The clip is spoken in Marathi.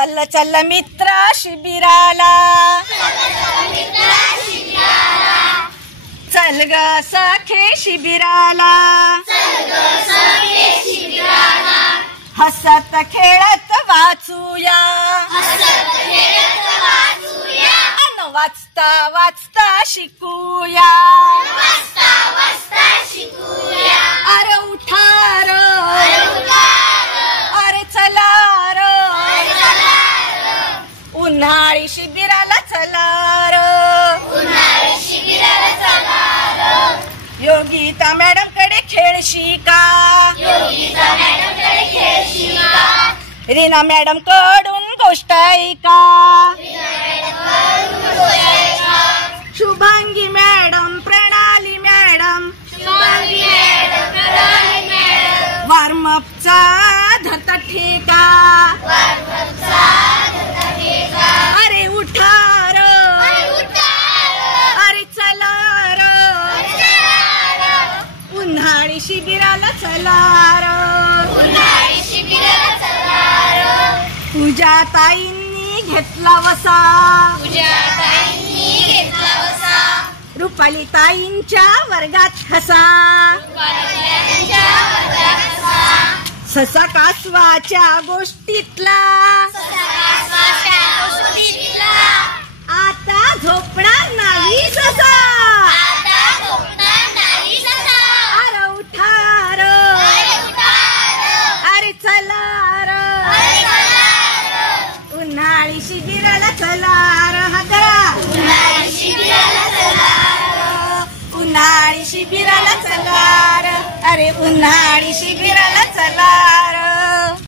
चल चल मित्र शिबिराला, चल ग सखे शिबिराला, हसत खेळत वाचूया, अन वाचता वाचता शिकूया, अरे उठा र, अरे चला र, उन्हाळी शिबिराला चला र, योगिता मॅडम कडे खेळशी का, रीना मॅडम कडून गोष्ट ऐका, शुभांगी मॅडम, प्रणाली मॅडम, वार्मअपचा धरता ठेका, अरे उठा र, अरे चला र, उन्हाळी शिबिराला चला र, पूजा ताईंनी घेतला वसा, रुपाली ताईंच्या वर्गात हसा, ससा कासवाच्या गोष्टीतला, आता झोपणार नाही ससा, अरे उठा र, अरे चला र, उन्हाळी शिबिराला चला र, उन्हाळी शिबिराला चला र, अरे उन्हाळी शिबिराला चला